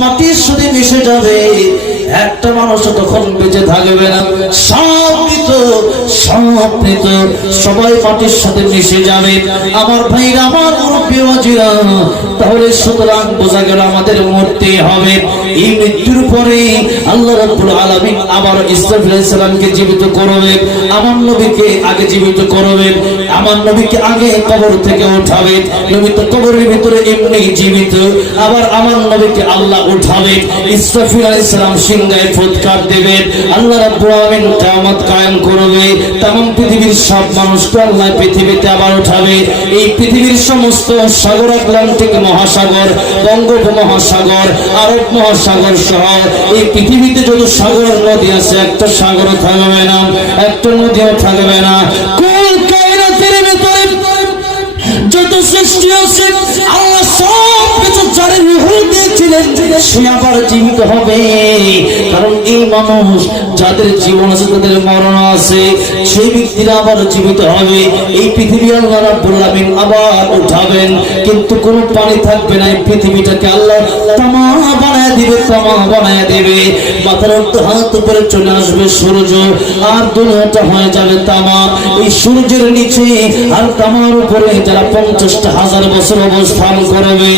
মাটির সাথে মিশে যাবে, একটা মানুষ তখন বেঁচে থাকবে না। সব মৃত, সবাই মাটির সাথে মিশে যাবে। আমার ভাইরা, আমার মুরব্বী ওয়াজিরা, তাহলে সুতরাং বোঝা গেল আমাদের মরতে হবে। এই মৃত্যুর পরে আল্লাহ রাব্বুল আলামিন আবার ইসরাফিল আলাইহিস সালামকে জীবিত করবে, আমার নবীকে আগে জীবিত করবে, আমার নবীকে আগে কবর থেকে উঠাবে। নবী তো কবরের ভিতরে এমনি জীবিত, আবার আমার নবীকে আল্লাহ উঠাবে। ইসরাফিল আলাইহিস সালাম সিংহায় ফুৎকার দেবেন, আল্লাহ রাব্বুল আলামিন কিয়ামত কায়েম করবে। तमाम पृথিবীর সব মানুষকে আল্লাহ পৃথিবীতে আবার উঠাবে। এই পৃথিবীর সমস্ত সাগর, আটলান্টিক মহাসাগর, বঙ্গোপমহাসাগর, আরব মহাসাগর সহ এই পৃথিবীতে যত সাগর নদী আছে, একটা সাগরও থাকবে না, একটা নদীও থাকবে না। কুল কায়নাতের ভিতরে যত সৃষ্টি আছে আল্লাহ সব কিছু জানেন, রূহ দিয়েছিলেন, সে আবার জীবিত হবে। কারণ এই মানুষ যাদের জীবন আছে, তাদের মরণ আছে, সেই ব্যক্তিরা আবার জীবিত হবে। এই পৃথিবী আল্লাহ রাব্বুল আলামিন আবার উঠাবেন, কিন্তু কোনো পানি থাকবে না। এই পৃথিবীটাকে আল্লাহ তামা বানায় দিবে, তামা বানায় দেবে। মাথার হাত উপরে চলে আসবে সূর্য, আর দুনিয়াটা হয়ে যাবে তামা। এই সূর্যের নিচে আর তামার উপরে যারা 50,000 বছর অবস্থান করবে।